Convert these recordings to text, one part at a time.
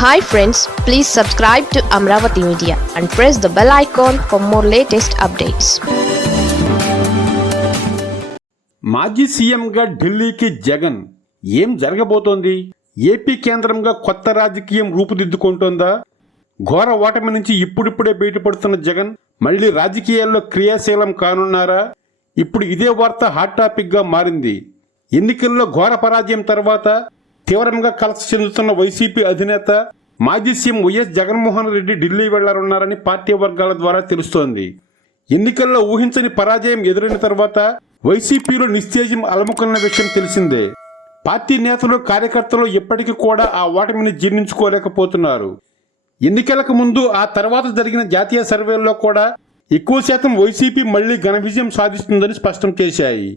Hi friends please subscribe to Amaravati media and press the bell icon for more latest updates మాజీ సీఎంగా ఢిల్లీకి జగన్ ఏం జరగబోతోంది? AP కేంద్రంగా కొత్త రాజకీయం రూపుదిద్దుకుంటోందా? ఘోర ఓటమి నుంచి ఇప్పుడిప్పుడే బయటపడుతున్న జగన్ మళ్ళీ రాజకీయాల్లో క్రియాశీలం కానున్నారా? ఇప్పుడు ఇదే వార్త హాట్ టాపిక్గా మారింది. ఎన్నికల్లో ఘోర పరాజయం తర్వాత తీవ్రంగా కలస చెందుతున్న వైసీపీ అధినేత మాజీ సీఎం వైఎస్ జగన్మోహన్ రెడ్డి ఢిల్లీ వెళ్ళారన్నారని పార్టీ వర్గాల ద్వారా తెలుస్తోంది. ఎన్నికల్లో ఊహించని పరాజయం ఎదురైన తర్వాత వైసీపీలో నిస్తేజం అలముకున్న విషయం తెలిసిందే. పార్టీ నేతలు కార్యకర్తలు ఇప్పటికీ కూడా ఆ ఓటమిని జీర్ణించుకోలేకపోతున్నారు. ఎన్నికలకు ముందు ఆ తర్వాత జరిగిన జాతీయ సర్వేల్లో కూడా ఎక్కువ శాతం వైసీపీ మళ్ళీ ఘన విజయం సాధిస్తుందని స్పష్టం చేశాయి.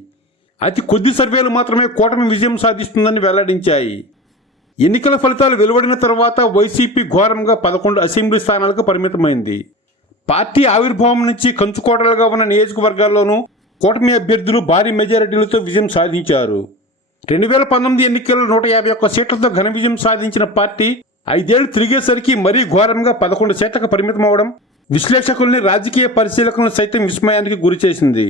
అతి కొద్ది సర్వేలు మాత్రమే కూటమి విజయం సాధిస్తుందని వెల్లడించాయి. ఎన్నికల ఫలితాలు వెలువడిన తర్వాత వైసీపీ ఘోరంగా పదకొండు అసెంబ్లీ స్థానాలకు పరిమితమైంది. పార్టీ ఆవిర్భావం నుంచి కంచుకోటలుగా ఉన్న నియోజకవర్గాల్లోనూ కూటమి అభ్యర్థులు భారీ మెజారిటీలతో విజయం సాధించారు. రెండు వేల పంతొమ్మిది ఎన్నికల్లో నూట యాభై ఒక్క సీట్లతో ఘన విజయం సాధించిన పార్టీ ఐదేళ్ళు తిరిగేసరికి మరీ ఘోరంగా పదకొండు సీట్లకు పరిమితమవడం విశ్లేషకుల్ని రాజకీయ పరిశీలకులను సైతం విస్మయానికి గురిచేసింది.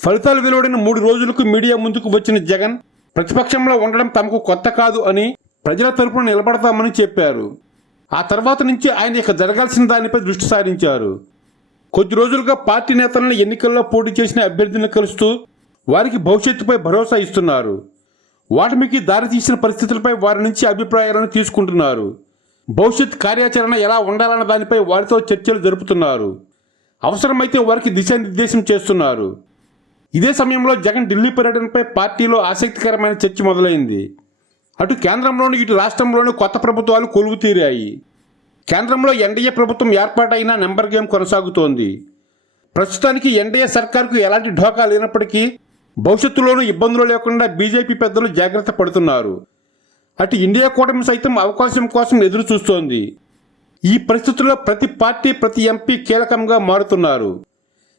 ఫలితాలు వెలువడిన మూడు రోజులకు మీడియా ముందుకు వచ్చిన జగన్ ప్రతిపక్షంలో ఉండడం తమకు కొత్త కాదు అని ప్రజల తరపున నిలబడతామని చెప్పారు. ఆ తర్వాత నుంచి ఆయన ఇక జరగాల్సిన దానిపై దృష్టి సారించారు. కొద్ది రోజులుగా పార్టీ నేతలను ఎన్నికల్లో పోటీ చేసిన అభ్యర్థిని కలుస్తూ వారికి భవిష్యత్తుపై భరోసా ఇస్తున్నారు. ఓటమికి దారితీసిన పరిస్థితులపై వారి నుంచి అభిప్రాయాలను తీసుకుంటున్నారు. భవిష్యత్ కార్యాచరణ ఎలా ఉండాలన్న దానిపై వారితో చర్చలు జరుపుతున్నారు. అవసరమైతే వారికి దిశానిర్దేశం చేస్తున్నారు. ఇదే సమయంలో జగన్ ఢిల్లీ పర్యటనపై పార్టీలో ఆసక్తికరమైన చర్చ మొదలైంది. అటు కేంద్రంలోనూ ఇటు రాష్ట్రంలోనూ కొత్త ప్రభుత్వాలు కొలువు తీరాయి. కేంద్రంలో ఎన్డీఏ ప్రభుత్వం ఏర్పాటైన నెంబర్ గేమ్ కొనసాగుతోంది. ప్రస్తుతానికి ఎన్డీఏ సర్కార్కు ఎలాంటి ఢోకా లేనప్పటికీ భవిష్యత్తులోనూ ఇబ్బందులు లేకుండా బీజేపీ పెద్దలు జాగ్రత్త పడుతున్నారు. అటు ఇండియా కూటమి సైతం అవకాశం కోసం ఎదురు చూస్తోంది ఈ పరిస్థితుల్లో ప్రతి పార్టీ ప్రతి ఎంపీ కీలకంగా మారుతున్నారు.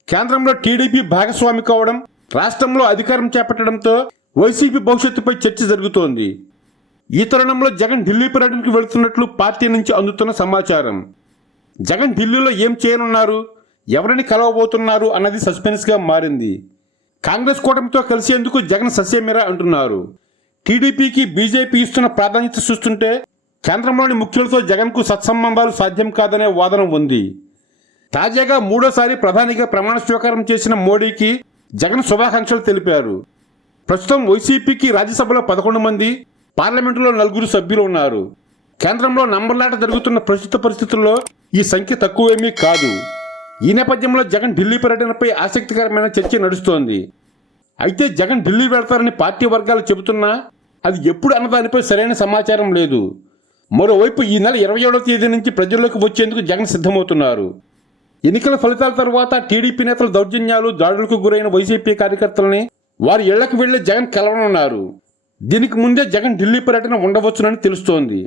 కేంద్రంలో టీడీపీ భాగస్వామి కావడం రాష్ట్రంలో అధికారం చేపట్టడంతో వైసీపీ భవిష్యత్తుపై చర్చ జరుగుతోంది. ఈ తరుణంలో జగన్ ఢిల్లీ పర్యటనకు వెళుతున్నట్లు పార్టీ నుంచి అందుతున్న సమాచారం. జగన్ ఢిల్లీలో ఏం చేయనున్నారు ఎవరిని కలవబోతున్నారు అన్నది సస్పెన్స్గా మారింది. కాంగ్రెస్ కూటమితో కలిసేందుకు జగన్ సస్యమిరా అంటున్నారు. టీడీపీకి బీజేపీ ఇస్తున్న ప్రాధాన్యత చూస్తుంటే కేంద్రంలోని ముఖ్యులతో జగన్కు సత్సంబంధాలు సాధ్యం కాదనే వాదన ఉంది. తాజాగా మూడోసారి ప్రధానిగా ప్రమాణ స్వీకారం చేసిన మోడీకి జగన్ శుభాకాంక్షలు తెలిపారు. ప్రస్తుతం వైసీపీకి రాజ్యసభలో పదకొండు మంది పార్లమెంటులో నలుగురు సభ్యులు ఉన్నారు. కేంద్రంలో నంబర్లాట జరుగుతున్న ప్రస్తుత పరిస్థితుల్లో ఈ సంఖ్య తక్కువేమీ కాదు. ఈ నేపథ్యంలో జగన్ ఢిల్లీ పర్యటనపై ఆసక్తికరమైన చర్చ నడుస్తోంది. అయితే జగన్ ఢిల్లీ వెళ్తారని పార్టీ వర్గాలు చెబుతున్నా అది ఎప్పుడు అన్నదానిపై సరైన సమాచారం లేదు. మరోవైపు ఈ నెల ఇరవై ఏడవ తేదీ నుంచి ప్రజల్లోకి వచ్చేందుకు జగన్ సిద్ధమవుతున్నారు. ఎన్నికల ఫలితాల తర్వాత టీడీపీ నేతల దౌర్జన్యాలు దాడులకు గురైన వైసీపీ కార్యకర్తలని వారి ఇళ్ళకు వెళ్ళి జగన్ కలవనున్నారు. దీనికి ముందే జగన్ ఢిల్లీ పర్యటన ఉండవచ్చునని తెలుస్తోంది.